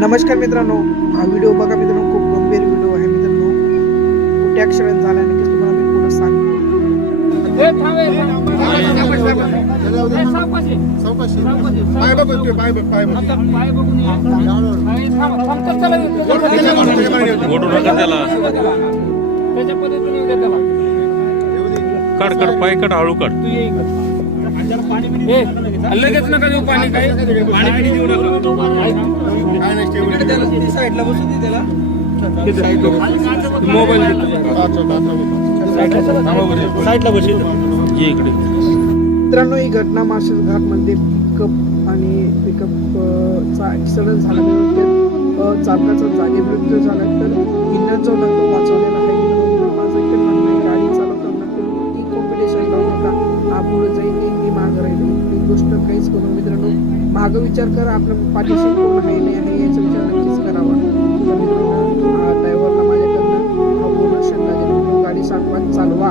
नमस्कार मित्रांनो, हा व्हिडिओ बघा मित्रांनो, खूप गंभीर व्हिडिओ आहे मित्रांनो. कुठे ॲक्सिडेंट झाला नक्कीच तुम्हाला मी पुढे सांगतो. काढ पाय काढ हळू काढ. लगेच नका देऊ पाणी, काही पाणी देऊ नका. साईडला बसू दे त्याला. मोबाईल साईडला बसू ये इकडे. मित्रांनो, ही घटना माळशेज घाटमध्ये पिकअप आणि पिकअपचा ॲक्सिडेंट झाल्यानंतर चालकाचा जागी मृत्यू झाला. तर इंधन जो लागतो वाचवलेला आहे. माझं इथे म्हणणं आहे, गाडी चालवताना कोणती कॉम्पिटिशन लावू नका. हा पुढे जाईल मी मागं राहील, ही गोष्ट काहीच करू मित्रांनो. मागं विचार करा, आपल्या पाठीशी कोण आहे नाही आहे याचा विचार नक्कीच करावा. तर मित्रांनो, ड्रायव्हरला माझ्याकडनं हा पूर्ण सल्ला देतो, गाडी सांगवा चालवा.